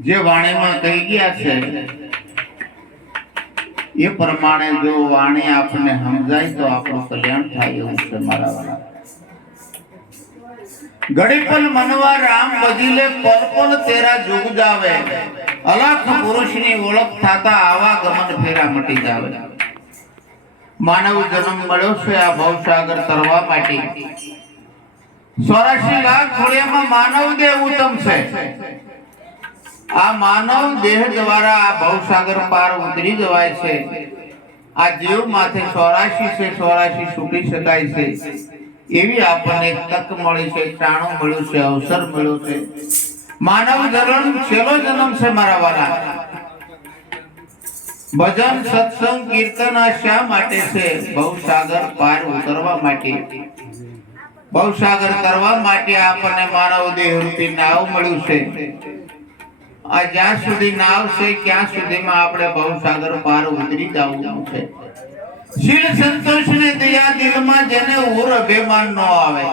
જે વાણીમાં કહી ગયા છે એ પ્રમાણે જો વાણી આપણને સમજાય તો આપણું કલ્યાણ થાય એવું છે મારા વાલા ઘડી પલ મનવા રામ બજીલે પલ પલ તેરા જુગ જાવે અલખ પુરુષની ઓળખ થાતા આવા ગમન ફેરા મટી જાવે માનવ જન્મ મળ્યો છે આ ભવસાગર તરવા માટે ચોરાશી લાખ ઘોડિયામાં માનવ દેહ ઉત્તમ છે આ માનવ દેહ દ્વારા આ ભવસાગર પાર ઉતરી જવાય છે. આ જીવ માથે ચોરાશી છે, ચોરાશી છૂટી શકાય છે. એવી આપણને તક મળી છે ટાણું મળ્યું છે, અવસર મળ્યો છે. માનવ જન્મ, છેલ્લો જન્મ છે મારા વાલા. ભજન, સત્સંગ, કીર્તન આ શા માટે છે? ભવસાગર પાર ઉતરવા માટે. ભવસાગર કરવા માટે આપણને માનવ દેહ રૂપી નાવ મળ્યું છે. આ જ્યાં સુધી ના આવશે ત્યાં સુધીમાં આપણે ભવસાગર પાર ઉતરી જવું છે. શીલ સંતોષ ને દયા દિલમાં જેને ઓર અભિમાન ન આવે.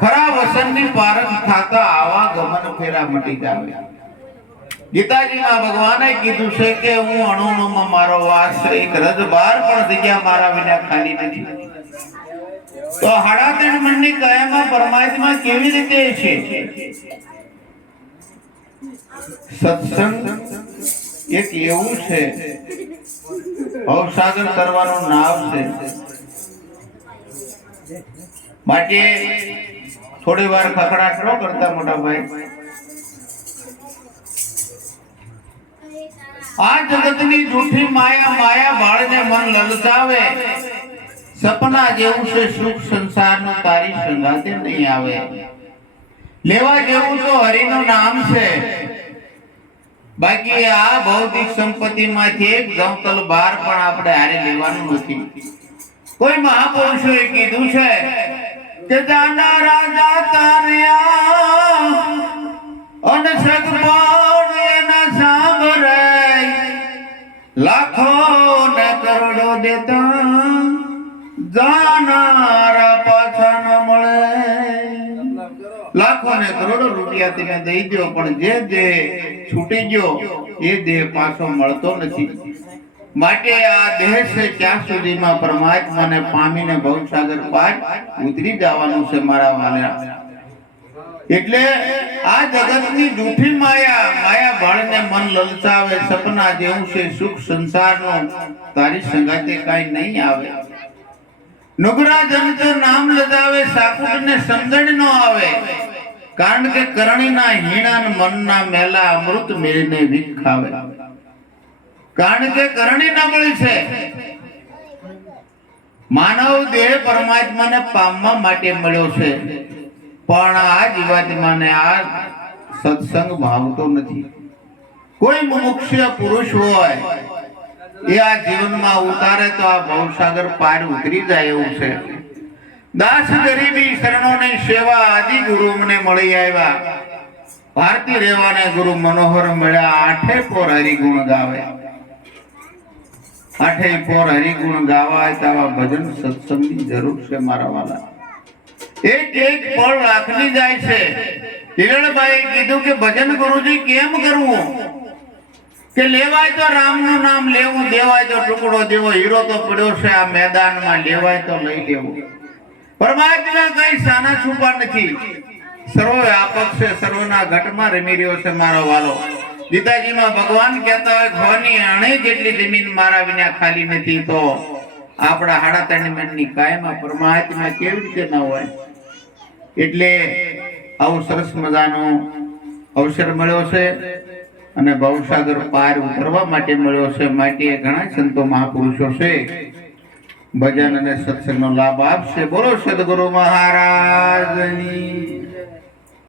ખરા વસનની પારખ થાતા આવા ગમન ફેરા મટી જાવે. ગીતાજીમાં ભગવાને કીધું છે કે, હું અણુમાં મારો વાસ એક રજ બાર પણ જગ્યા મારા વિના ખાલી નથી. તો હાડા ત્રણ મનની કયામાં પરમાત્મા કેવી રીતે છે? સત્સંગ એક એવું છે, ભવસાગર કરવાનું નામ છે. માટે થોડી વાર ખકડાટ ન કરતા મોટા ભાઈ. આ જગતની જૂઠી માયા માયા બાળને મન લલચાવે સપના જેવું છે સુખ સંસારનું, તારી સંગાતે નહીં આવે. લેવા જેવું તો હરિનું નામ છે. બાકી આ ભૌતિક સંપત્તિમાંથી એક જમતલ બાર પણ આપણે હારે લેવાનું નથી. કોઈ મહાપુરુષોએ કીધું છે કે દાના રાજા તાર્યા અને સગપણ એના સાંભળે લાખો ને કરોડો દેતા જાનારા લાખો ને કરોડો રૂપિયા તમે દઈ દો પણ જે દેહ છૂટી ગયો, એ દેહ પાછો મળતો નથી. માટે આ દેહ છે ત્યાં સુધીમાં પરમાત્માને પામીને ભવસાગર પાર ઉતરી જવાનું છે મારા વાલા એટલે આ જગતની જૂઠી માયા માયા ભાળને મન લલચાવે સપના જેવું છે, સુખ સંસારનો. તારી સંગાતે કાઈ નહીં આવે. નુગરા જન તો નામ લજાવે સાકુટ ને સમજણ નો આવે. કારણ કે કરણીના હીણાન મનના મેલા અમૃત મેળીને ખાવે. કારણ કે કરણી નબળી છે. માનવ દેહ પરમાત્માને પામવા માટે મળ્યો છે. પણ આ જીવાત્માને આ સત્સંગ ભાવતો નથી. કોઈ મુમુક્ષ પુરુષ હોય એ આ જીવનમાં ઉતારે તો આ ભવસાગર પાર ઉતરી જાય એવું છે. દાસ ગરીબી શરણોની સેવા આદિ ગુરુ મને મળી આવ્યા. ભારતી રેવાને ગુરુ મનોહર મળ્યા, આઠે પોર હરિગુણ ગાવે. આઠે પોર હરિગુણ ગાવા તો ભજન સત્સંગની જરૂર છે મારા વાલા. એક એક પળ રાખની જાય છે. હિરણભાઈ કીધું કે ભજન ગુરુજી, કેમ કરવું? કે લેવાય તો રામનું નામ લેવું, દેવાય તો ટુકડો દેવો, હીરો તો પડ્યો છે આ મેદાનમાં, લેવાય તો લઈ લેવું. પરમાત્મા કઈ સાના છુપા નથી. સર્વ વ્યાપક છે, સર્વના ઘટમાં રમી રહ્યો છે મારો વાલો. ગીતાજીમાં ભગવાન કહેતા હોય ભવાની અણે જેટલી જમીન મારા વિના ખાલી નથી, તો આપણા હાડા ત્રણ મનની કાયમાં પરમાત્મા કેવી રીતે ન હોય? એટલે આવું સરસ મજાનો અવસર મળ્યો છે. અને ભવસાગર પાર ઉતરવા માટે મળ્યો છે. માટે ઘણા સંતો મહાપુરુષો છે. ભજન અને સત્સંગનો લાભ આપશે. બોલો સદગુરુ મહારાજની.